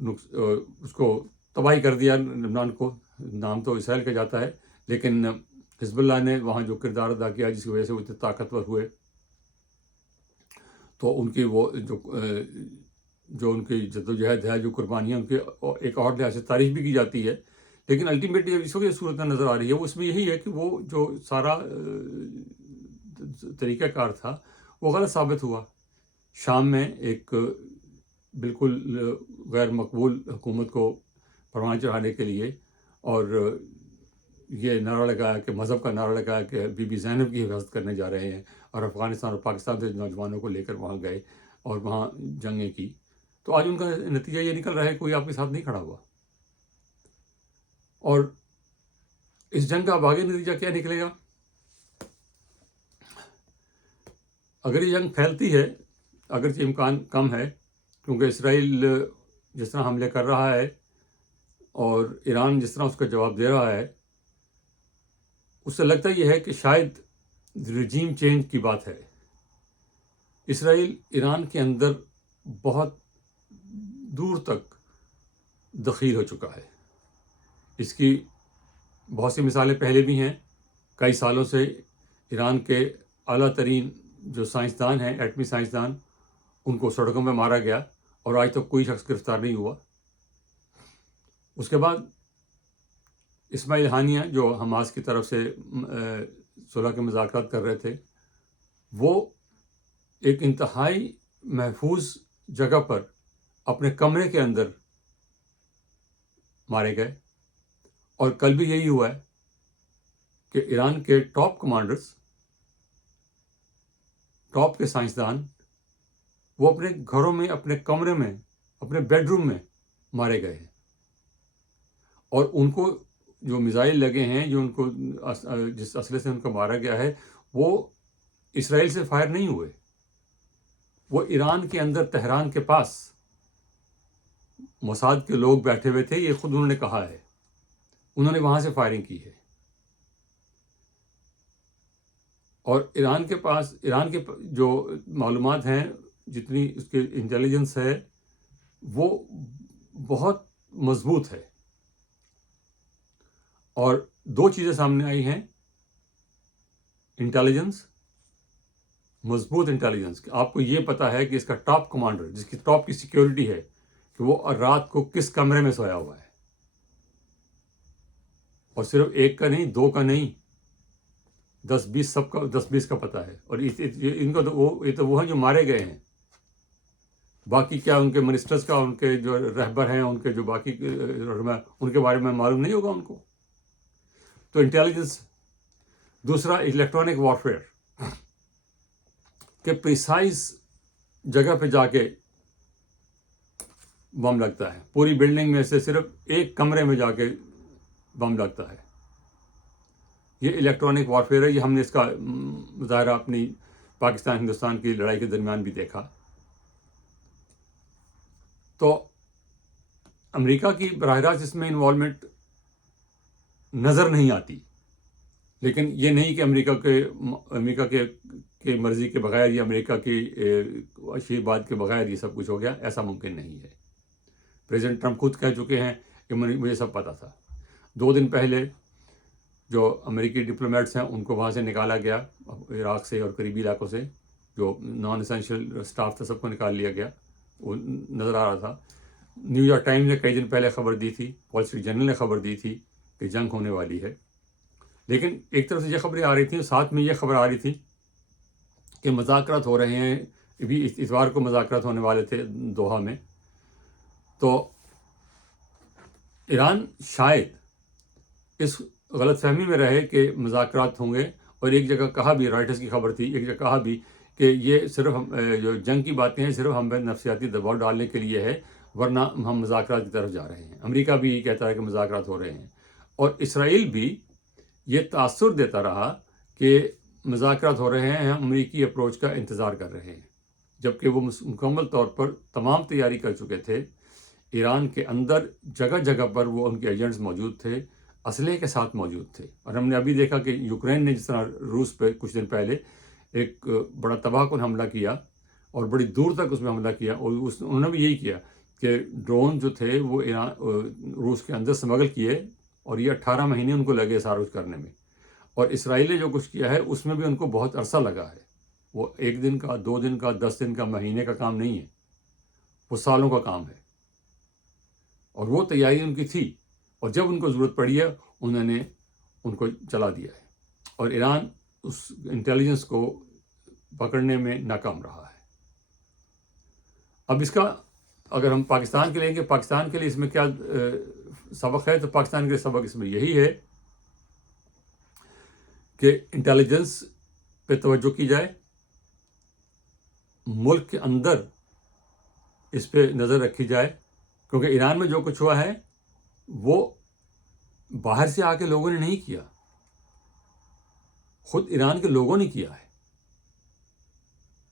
اس کو تباہی کر دیا لبنان کو. نام تو اسرائیل کا جاتا ہے لیکن حزب اللہ نے وہاں جو کردار ادا کیا جس کی وجہ سے وہ اتنے طاقتور ہوئے. تو ان کی وہ جو ان کی جدوجہد ہے, جو قربانیاں ان کے ایک اور لحاظ سے تعریف بھی کی جاتی ہے. لیکن الٹیمیٹلی جب اس وقت یہ صورت نظر آ رہی ہے, وہ اس میں یہی ہے کہ وہ جو سارا طریقہ کار تھا وہ غلط ثابت ہوا. شام میں ایک بالکل غیر مقبول حکومت کو پروان چڑھانے کے لیے, اور یہ نعرہ لگایا کہ مذہب کا نعرہ لگایا کہ بی بی زینب کی حفاظت کرنے جا رہے ہیں, اور افغانستان اور پاکستان سے نوجوانوں کو لے کر وہاں گئے اور وہاں جنگیں کی. تو آج ان کا نتیجہ یہ نکل رہا ہے کوئی آپ کے ساتھ نہیں کھڑا ہوا. اور اس جنگ کا اب آگے نتیجہ کیا نکلے گا؟ اگر یہ جنگ پھیلتی ہے, اگرچہ امکان کم ہے کیونکہ اسرائیل جس طرح حملے کر رہا ہے اور ایران جس طرح اس کا جواب دے رہا ہے, اس سے لگتا یہ ہے کہ شاید رجیم چینج کی بات ہے. اسرائیل ایران کے اندر بہت دور تک دخیل ہو چکا ہے. اس کی بہت سی مثالیں پہلے بھی ہیں. کئی سالوں سے ایران کے اعلیٰ ترین جو سائنسدان ہیں, ایٹمی سائنسدان, ان کو سڑکوں میں مارا گیا اور آج تک کوئی شخص گرفتار نہیں ہوا. اس کے بعد اسماعیل ہانیہ جو حماس کی طرف سے صلح کے مذاکرات کر رہے تھے, وہ ایک انتہائی محفوظ جگہ پر اپنے کمرے کے اندر مارے گئے. اور کل بھی یہی ہوا ہے کہ ایران کے ٹاپ کمانڈرز, ٹاپ کے سائنسدان, وہ اپنے گھروں میں, اپنے کمرے میں, اپنے بیڈ روم میں مارے گئے ہیں. اور ان کو جو میزائل لگے ہیں, جو ان کو جس اسلحے سے ان کو مارا گیا ہے, وہ اسرائیل سے فائر نہیں ہوئے, وہ ایران کے اندر تہران کے پاس موساد کے لوگ بیٹھے ہوئے تھے. یہ خود انہوں نے کہا ہے, انہوں نے وہاں سے فائرنگ کی ہے. اور ایران کے جو معلومات ہیں, جتنی اس کے انٹیلیجنس ہے, وہ بہت مضبوط ہے. اور دو چیزیں سامنے آئی ہیں, انٹیلیجنس, مضبوط انٹیلیجنس. آپ کو یہ پتا ہے کہ اس کا ٹاپ کمانڈر, جس کی ٹاپ کی سیکیورٹی ہے, کہ وہ رات کو کس کمرے میں سویا ہوا ہے. اور صرف ایک کا نہیں, دو کا نہیں, 10-20 کا پتہ ہے. اور ان کو تو وہ ہیں جو مارے گئے ہیں. باقی کیا ان کے منسٹرز کا, ان کے جو رہبر ہیں, ان کے جو باقی ان کے بارے میں معلوم نہیں ہوگا ان کو. تو انٹیلیجنس. دوسرا, الیکٹرانک وارفیئر, کہ پریسائز جگہ پہ جا کے بم لگتا ہے. پوری بلڈنگ میں سے صرف ایک کمرے میں جا کے بم لگتا ہے. یہ الیکٹرانک وارفیئر ہے. یہ ہم نے اس کا مظاہرہ اپنی پاکستان ہندوستان کی لڑائی کے درمیان بھی دیکھا. تو امریکہ کی براہ راست اس میں انوالومنٹ نظر نہیں آتی. لیکن یہ نہیں کہ امریکہ کے مرضی کے بغیر یا امریکہ کی آشیرواد کے بغیر یہ سب کچھ ہو گیا, ایسا ممکن نہیں ہے. پریزیڈنٹ ٹرمپ خود کہہ چکے ہیں کہ مجھے سب پتہ تھا. 2 دن پہلے جو امریکی ڈپلومیٹس ہیں ان کو وہاں سے نکالا گیا, عراق سے اور قریبی علاقوں سے. جو نان اسینشیل اسٹاف تھا سب کو نکال لیا گیا. وہ نظر آ رہا تھا. نیو یارک ٹائمز نے کئی دن پہلے خبر دی تھی, وال اسٹریٹ جرنل نے خبر دی تھی کہ جنگ ہونے والی ہے. لیکن ایک طرف سے یہ خبریں آ رہی تھیں, ساتھ میں یہ خبر آ رہی تھی کہ مذاکرات ہو رہے ہیں. ابھی اتوار کو مذاکرات ہونے والے تھے دوحہ میں. تو ایران شاید اس غلط فہمی میں رہے کہ مذاکرات ہوں گے. اور ایک جگہ کہا بھی, رائٹرز کی خبر تھی, ایک جگہ کہا بھی کہ یہ صرف جو جنگ کی باتیں ہیں صرف ہم پہ نفسیاتی دباؤ ڈالنے کے لیے ہے, ورنہ ہم مذاکرات کی طرف جا رہے ہیں. امریکہ بھی یہ کہتا ہے کہ مذاکرات ہو رہے ہیں. اور اسرائیل بھی یہ تاثر دیتا رہا کہ مذاکرات ہو رہے ہیں, ہم امریکی اپروچ کا انتظار کر رہے ہیں. جبکہ وہ مکمل طور پر تمام تیاری کر چکے تھے. ایران کے اندر جگہ جگہ پر وہ ان کے ایجنٹس موجود تھے, اسلحے کے ساتھ موجود تھے. اور ہم نے ابھی دیکھا کہ یوکرین نے جس طرح روس پہ کچھ دن پہلے ایک بڑا تباہ کن حملہ کیا اور بڑی دور تک اس میں حملہ کیا, اور انہوں نے بھی یہی کیا کہ ڈرون جو تھے وہ روس کے اندر اسمگل کیے، اور یہ 18 مہینے ان کو لگے سارا کچھ کرنے میں، اور اسرائیل نے جو کچھ کیا ہے اس میں بھی ان کو بہت عرصہ لگا ہے۔ وہ 1 دن کا، 2 دن کا، 10 دن کا، مہینے کا کام نہیں ہے، وہ سالوں کا کام ہے، اور وہ تیاری ان کی تھی، اور جب ان کو ضرورت پڑی ہے انہوں نے ان کو چلا دیا ہے، اور ایران اس انٹیلیجنس کو پکڑنے میں ناکام رہا ہے۔ اب اس کا اگر ہم پاکستان کے لیں گے، پاکستان کے لیے اس میں کیا سبق ہے، تو پاکستان کے سبق اس میں یہی ہے کہ انٹیلیجنس پہ توجہ کی جائے، ملک کے اندر اس پہ نظر رکھی جائے، کیونکہ ایران میں جو کچھ ہوا ہے وہ باہر سے آ کے لوگوں نے نہیں کیا، خود ایران کے لوگوں نے کیا ہے۔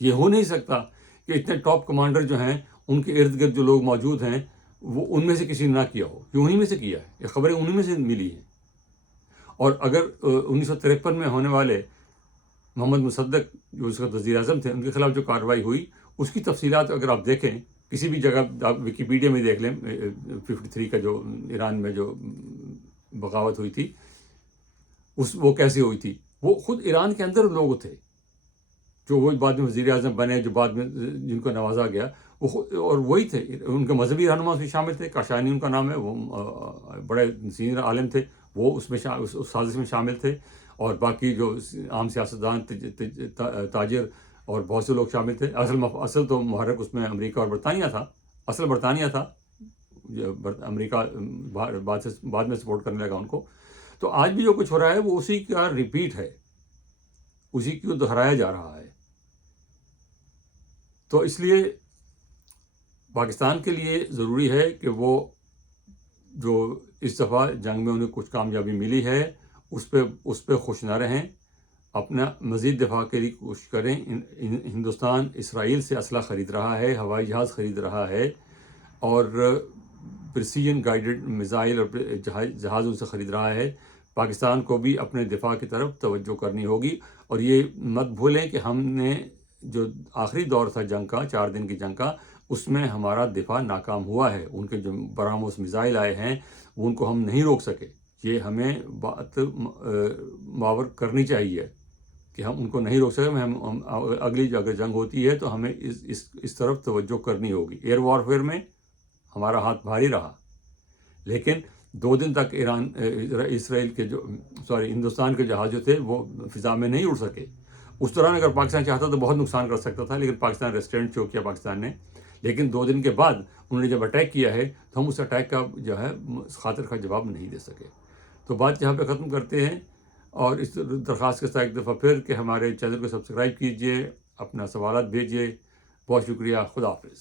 یہ ہو نہیں سکتا کہ اتنے ٹاپ کمانڈر جو ہیں ان کے ارد گرد جو لوگ موجود ہیں وہ ان میں سے کسی نے نہ کیا ہو، یہ انہی میں سے کیا ہے، یہ خبریں انہی میں سے ملی ہیں۔ اور اگر 1953 میں ہونے والے محمد مصدق جو اس کا وزیر اعظم تھے، ان کے خلاف جو کارروائی ہوئی اس کی تفصیلات اگر آپ دیکھیں کسی بھی جگہ، آپ ویکیپیڈیا میں دیکھ لیں، 53 کا جو ایران میں جو بغاوت ہوئی تھی وہ کیسے ہوئی تھی، وہ خود ایران کے اندر لوگ تھے جو وہ بعد میں وزیر اعظم بنے، جو بعد میں جن کو نوازا گیا، اور وہی تھے، ان کے مذہبی رہنما بھی شامل تھے، کاشانی ان کا نام ہے، وہ بڑے سینئر عالم تھے، وہ اس میں اس سازش میں شامل تھے، اور باقی جو عام سیاستدان، تاجر اور بہت سے لوگ شامل تھے۔ اصل تو محرک اس میں امریکہ اور برطانیہ تھا، اصل برطانیہ تھا، امریکہ بعد میں سپورٹ کرنے لگا ان کو۔ تو آج بھی جو کچھ ہو رہا ہے وہ اسی کا ریپیٹ ہے، اسی کو دہرایا جا رہا ہے۔ تو اس لیے پاکستان کے لیے ضروری ہے کہ وہ جو اس دفعہ جنگ میں انہیں کچھ کامیابی ملی ہے اس پہ خوش نہ رہیں، اپنا مزید دفاع کے لیے کوشش کریں۔ ہندوستان اسرائیل سے اسلحہ خرید رہا ہے، ہوائی جہاز خرید رہا ہے، اور پریسیجن گائیڈڈ میزائل اور جہاز ان سے خرید رہا ہے۔ پاکستان کو بھی اپنے دفاع کی طرف توجہ کرنی ہوگی، اور یہ مت بھولیں کہ ہم نے جو آخری دور تھا جنگ کا، 4 دن کی جنگ کا، اس میں ہمارا دفاع ناکام ہوا ہے۔ ان کے جو براموس میزائل آئے ہیں وہ ان کو ہم نہیں روک سکے۔ یہ ہمیں بات باور کرنی چاہیے کہ ہم ان کو نہیں روک سکے۔ ہم اگلی اگر جنگ ہوتی ہے تو ہمیں اس طرف توجہ کرنی ہوگی۔ ایئر وارفیئر میں ہمارا ہاتھ بھاری رہا، لیکن 2 دن تک اسرائیل کے ہندوستان کے جہاز جو تھے وہ فضا میں نہیں اڑ سکے۔ اس دوران اگر پاکستان چاہتا تو بہت نقصان کر سکتا تھا، لیکن پاکستان ریسٹرینٹ شو کیا پاکستان نے۔ لیکن 2 دن کے بعد انہوں نے جب اٹیک کیا ہے تو ہم اس اٹیک کا جو ہے خاطر کا جواب نہیں دے سکے۔ تو بات یہاں پہ ختم کرتے ہیں، اور اس درخواست کے ساتھ ایک دفعہ پھر کہ ہمارے چینل کو سبسکرائب کیجئے، اپنا سوالات بھیجیے۔ بہت شکریہ، خدا حافظ۔